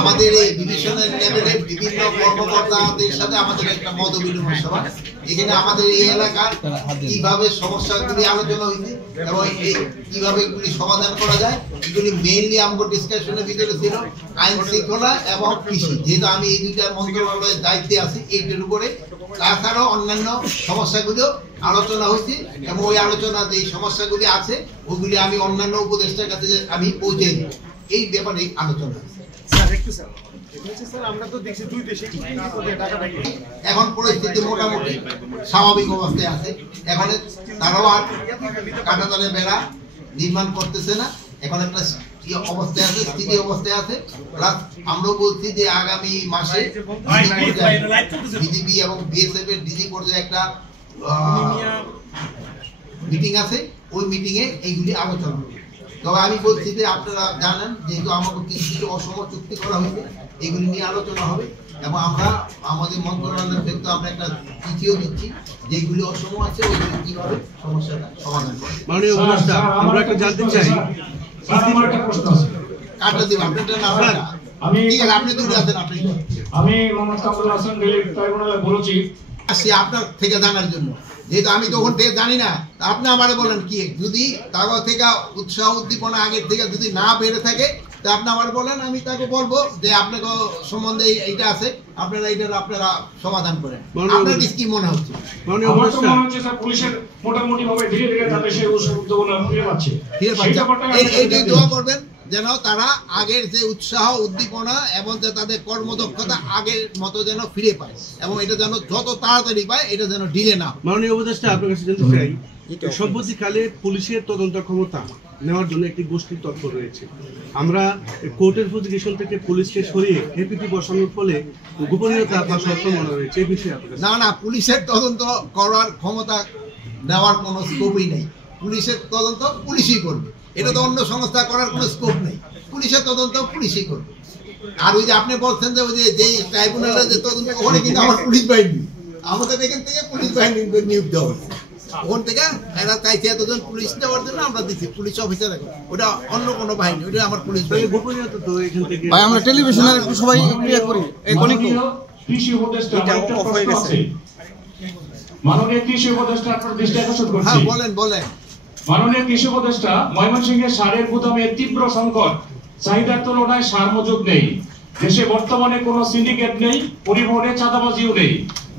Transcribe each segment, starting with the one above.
আমাদের এই ডিভিশনাল লেভেলের বিভিন্ন কর্মকর্তাদের সাথে আমাদের একটা মত বিনিময় সভা। এখানে আমাদের এই এলাকার কিভাবে সমস্যাগুলি আলোচনা হয়েছে এবং এই কিভাবে এগুলি সমাধান করা যায়, এগুলি মেইনলি আমাদের ডিসকাশনের ভিতরে ছিল আইন শৃঙ্খলা এবং কৃষি। যেহেতু আমি এই দুইটা মন্ত্রণালয়ের দায়িত্বে আছি, এইটার উপরে তাছাড়াও অন্যান্য সমস্যাগুলো আলোচনা হয়েছে এবং ওই আলোচনা যে সমস্যাগুলি আছে ওগুলি আমি অন্যান্য উপদেষ্টার কাছে আমি পৌঁছে দিই। এই ব্যাপারে আলোচনা এখন পরিস্থিতি মোটামুটি স্বাভাবিক অবস্থায় আছে। এখন তারাও আর কাঁটাতালে বেড়া নির্মাণ করতেছে না, এখন একটা অবস্থায় আছে, স্থিতি অবস্থায় আছে। প্লাস আমরাও বলছি যে আগামী মাসে বিজেপি এবং বিএসএফ এর ডিজি পর্যায়ে একটা মিটিং আছে, ওই মিটিং এ এইগুলি আলোচনা হবে। তবে আমি বলছি যে আপনারা জানেন যেহেতু আমাকে কিছু অসম চুক্তি করা হয়েছে, এগুলি নিয়ে আলোচনা হবে এবং আমরা আমাদের মন্ত্রণালয়ের ক্ষেত্রে আমরা একটা চিঠিও দিচ্ছি যেগুলি অসম আছে ওইগুলি কিভাবে সমস্যাটা সমাধান করে। মাননীয় উপদেষ্টা, আমরা একটা জানতে চাই, কাটা দিব আপনাদের নাম। আপনি দূরে আছেন, আমি মোহাম্মদ কামরুল হাসান ডিলিট ট্রাইব্যুনালে বলেছি আসি আপনার থেকে জানার জন্য, যেহেতু আমি তখন থেকে জানি না। আপনি আমারে বলেন কি যদি তাগো থেকে উৎসাহ উদ্দীপনা আগের থেকে যদি না বেড়ে থাকে তা আপনি আমার বলেন, আমি তাকে বলবো যে আপনাকে সম্বন্ধে এইটা আছে, আপনারা এইটার আপনারা সমাধান করেন। আপনার কি মনে হচ্ছে? মনে হচ্ছে স্যার পুলিশের মোটামুটি ভাবে ধীরে ধীরে তাদের সেই উদ্যোগগুলো ফিরে পাচ্ছে। এইটাই দোয়া করবেন যেন তারা আগের যে উৎসাহ উদ্দীপনা এবং যে তাদের কর্মদক্ষতা আগের মতো যেন ফিরে পায় এবং এটা যেন যত তাড়াতাড়ি পায়, এটা যেন ডিলে না। মাননীয় উপদেষ্টা, আপনার কাছে জানতে চাই, সম্প্রতিকালে পুলিশের তদন্ত ক্ষমতা নেওয়ার জন্য একটি গোষ্ঠীর তৎপর রয়েছে। আমরা কোর্টের প্রতিষ্ঠান থেকে পুলিশকে সরিয়ে এপিপি বসানোর ফলে গোপনীয়তা সক্ষম রয়েছে, এই বিষয়ে না পুলিশের তদন্ত করার ক্ষমতা নেওয়ার কোনো স্কোপই নেই। পুলিশের তদন্ত পুলিশই করবে, এটা তো অন্য সংস্থা করার কোনো স্কোপ নেই। পুলিশের তদন্ত পুলিশই করবে। আর ওই যে আপনি বলছেন যে ওই যে ট্রাইব্যুনালের যে তদন্ত, ওখানে কিন্তু আমার পুলিশ বাহিনী, আমাদের এখান থেকে পুলিশ বাহিনী নিয়োগ দেওয়া হয়েছে। ওখান থেকে এরা চাইছে এতজন পুলিশ দেওয়ার জন্য আমরা দিচ্ছি পুলিশ অফিসার। ওটা অন্য কোনো বাহিনী, ওটা আমার পুলিশ বাহিনী। গোপনীয়তা তো এখান থেকে আমরা টেলিভিশনের একটু সবাই ক্রিয়া করি। এই কৃষি উপদেষ্টা মাননীয় কৃষি উপদেষ্টা আপনার দৃষ্টি আকর্ষণ করছি। হ্যাঁ বলেন। মাননীয় কৃষি উপদেষ্টা, ময়মনসিংহের সারের গুদামে তীব্র সংকট, চাহিদার তুলনায় সার মজুদ নেই। দেশে বর্তমানে কোনো সিন্ডিকেট নেই, পরিবহনে চাঁদাবাজিও নেই।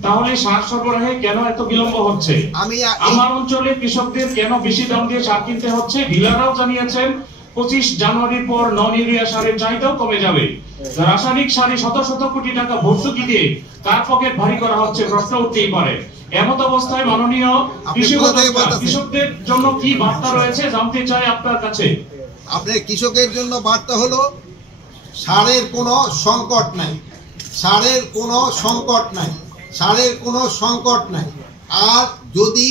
তাহলে সার সরবরাহে কেন এত বিলম্ব হচ্ছে? আমার অঞ্চলে কৃষকদের কেন বেশি দাম দিয়ে সার কিনতে হচ্ছে? ডিলাররাও জানিয়েছেন 25 জানুয়ারির পর নন ইউরিয়া সারের চাহিদাও কমে যাবে। রাসায়নিক সারে শত শত কোটি টাকা ভর্তুকি দিয়ে তার পকেট ভারী করা হচ্ছে, প্রশ্ন উঠতেই পারে। এমত অবস্থায় মাননীয় কৃষি উপদেষ্টা, কৃষকদের জন্য কি বার্তা রয়েছে জানতে চাই আপনার কাছে। আপনার কৃষকের জন্য বার্তা হলো সারের কোনো সংকট নাই, সারের কোনো সংকট নাই, সারের কোনো সংকট নাই। আর যদি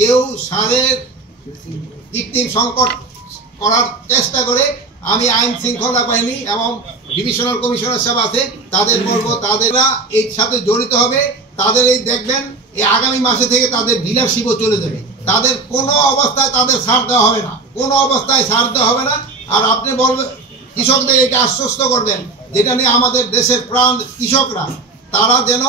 কেউ সারের কৃত্রিম সংকট করার চেষ্টা করে, আমি আইন শৃঙ্খলা বাহিনী এবং ডিভিশনাল কমিশনার সাহেব আছে তাদের বলবো, তাদেরা এর সাথে জড়িত হবে। তাদের এই দেখবেন এই আগামী মাসে থেকে তাদের ডিলারশিপও চলে যাবে। তাদের কোনো অবস্থায় তাদের ছাড় দেওয়া হবে না, কোনো অবস্থায় ছাড় দেওয়া হবে না। আর আপনি বলবেন কৃষকদের এটা আশ্বস্ত করবেন, যেটা নিয়ে আমাদের দেশের প্রাণ কৃষকরা তারা যেন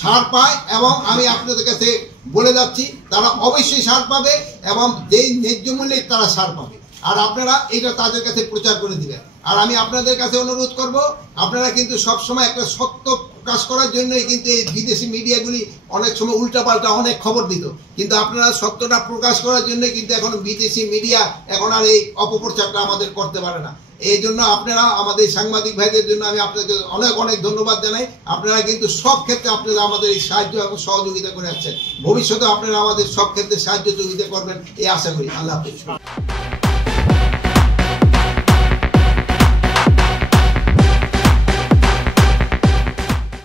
ছাড় পায়। এবং আমি আপনাদের কাছে বলে যাচ্ছি তারা অবশ্যই ছাড় পাবে এবং যেই ন্যায্য মূল্যে তারা ছাড় পাবে। আর আপনারা এটা তাদের কাছে প্রচার করে দিবেন। আর আমি আপনাদের কাছে অনুরোধ করব, আপনারা কিন্তু সবসময় একটা সত্য প্রকাশ করার জন্যই কিন্তু এই বিদেশি মিডিয়াগুলি অনেক সময় উল্টাপাল্টা অনেক খবর দিত, কিন্তু আপনারা সত্যটা প্রকাশ করার জন্য কিন্তু এখন বিদেশি মিডিয়া এখন আর এই অপপ্রচারটা আমাদের করতে পারে না। এই জন্য আপনারা আমাদের সাংবাদিক ভাইদের জন্য আমি আপনাদের অনেক অনেক ধন্যবাদ জানাই। আপনারা কিন্তু সব ক্ষেত্রে আপনারা আমাদের এই সাহায্য এবং সহযোগিতা করে আসছেন। ভবিষ্যতে আপনারা আমাদের সব ক্ষেত্রে সাহায্য সহযোগিতা করবেন এই আশা করি। আল্লাহ হাফেজ।